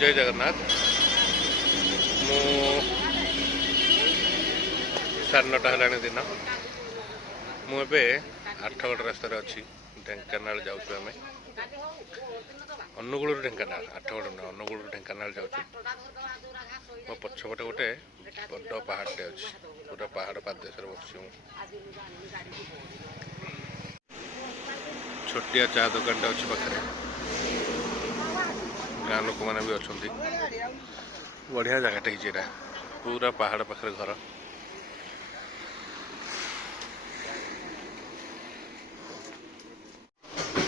जय जगन्नाथ मु 9:30 है दिन मुझे 8गड़ रास्त अच्छी ढेंकानाल जाऊँ आम अनुगुल ढेंकानाल 8गड़ ना अनुगुल ढेंकानाल जाऊँ मो पछपटे गोटे बड़ पहाड़टे अच्छी पूरा पहाड़ पादेश बस छोटिया चा दुकान अच्छी पाखे गाँ लोक मैंने भी अच्छा बढ़िया जगह ये पूरा पहाड़ पाखे घर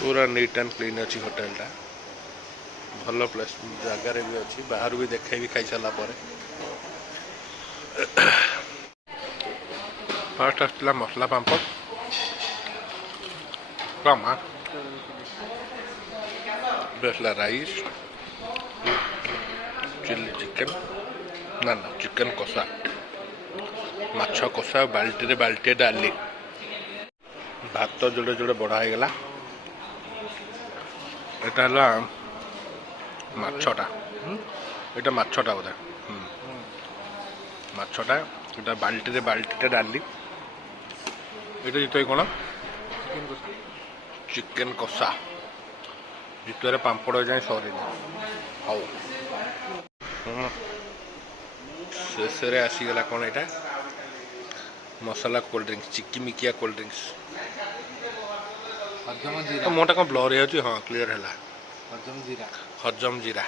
पूरा नीट एंड क्लीन अच्छी होटेलटा भल प्लेस जगार भी अच्छी बाहर भी देखे भी खाई सारा फर्स्ट आसला मसला पांपड़ कमा बेसला राइस चिल्ली चिकेन ना ना चिकेन कषा माछ कषा बाल्टी बाल्टी डाली भात जोड़े जोड़े बड़ा हो गला এটা মাছটা এটা মাছটা বোধ মাছটা এটা বাল্টিতে ডালি এটা যেতে কোন চিকেন কষা ভিতরে পাম্পড় যায় সরিনি হও শেষে আসিগলা কোন এটা মশলা কোল্ড ড্রিঙ্কস চিকিমিকিয়া কোল্ড ড্রিঙ্কস मोटा कौन ब्लर हो हाँ क्लीयर है हजम जीरा